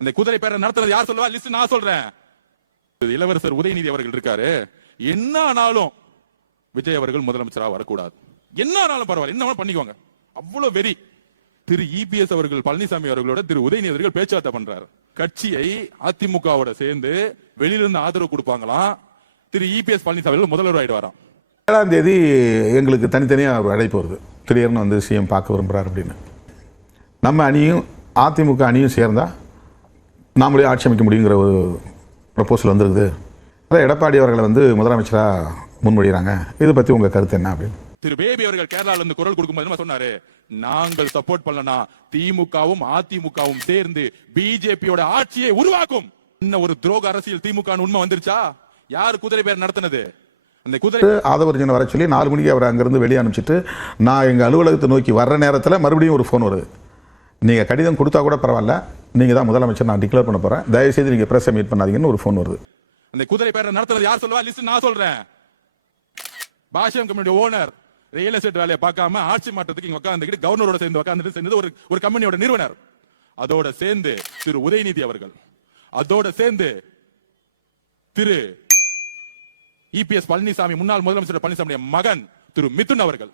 அந்த குதிரை பேரை நடத்துறது யார் சொல்லுவா? லிஸ்ட் நான் சொல்றேன். இளவரசர் உதயநிதி அவர்கள் இருக்காரு. என்ன ஆனாலும் விஜய் அவர்கள் முதலமைச்சரா வரக்கூடாது. என்ன ஆனாலும் பரவாயில்ல, என்ன பண்ணிக்கோங்க, அவ்வளவு வெறி. திரு இபிஎஸ் அவர்கள் பழனிசாமி அவர்களோட திரு உதயநிதி அவர்கள் பேச்சுவார்த்தை பண்றாரு. கட்சியை அதிமுகவோட சேர்ந்து வெளியிலிருந்து ஆதரவு கொடுப்பாங்களாம். திரு இபிஎஸ் பழனிசாமி அவர்கள் முதல்வர் ஆயிடுவாராம். 7ஆம் தேதி எங்களுக்கு தனித்தனியாக ஒரு அழைப்பு வருது. திடீர்னு வந்து சிஎம் பார்க்க விரும்புகிறார் அப்படின்னு. நம்ம அணியும் அதிமுக அணியும் சேர்ந்தா நாமளே ஆட்சி அமைக்க முடியுங்கிற ஒரு ப்ரப்போசல் வந்துருக்குது. அதான் எடப்பாடி அவர்களை வந்து முதலமைச்சராக முன்மொழிகிறாங்க. இதை பற்றி உங்கள் கருத்து என்ன அப்படின்னு திரு பேபி அவர்கள் கேரளால இருந்து குரல் கொடுக்கும்போது சொன்னாரு, நாங்கள் சப்போர்ட் பண்ணலனா திமுகவும் அதிமுகவும் சேர்ந்து பிஜேபியோட ஆட்சியை உருவாக்கும். இன்னும் ஒரு துரோக அரசியல் திமுக உண்மை வந்துருச்சா? யார் குதிரை பேர் நடத்தினது? அந்த குதிரை ஆதவர்ஜனை வர சொல்லி 4 மணிக்கு அவரை அங்கிருந்து வெளியே அனுப்பிச்சிட்டு நான் எங்கள் அலுவலகத்தை நோக்கி வர்ற நேரத்தில் மறுபடியும் ஒரு ஃபோன் வருது. நீங்கள் கடிதம் கொடுத்தா கூட பரவாயில்ல, நீங்கள் தான் முதலமைச்சர், நான் டிக்ளேர் பண்ண போகிறேன், தயவுசெய்து நீங்கள் பிரஸை மீட் பண்ணாதீங்கன்னு ஒரு ஃபோன் வருது. அந்த குதிரை பேரை நடத்துறது யார் சொல்லுவா? லிஸ்ட் நான் சொல்றேன். Bhashyam company owner real estate வேலையை பார்க்காம ஆட்சி மாற்றத்துக்கு இங்க உட்கார்ந்துக்கிட்டு கவர்னரோட சேர்ந்து உட்கார்ந்துட்டு சேர்ந்தது ஒரு கம்பெனியோட நிறுவனர். அதோட சேர்ந்து திரு உதயநிதி அவர்கள், அதோட சேர்ந்து திரு இபிஎஸ் பழனிசாமி, முன்னாள் முதலமைச்சர் பழனிசாமி மகன் திரு மிதுன் அவர்கள்.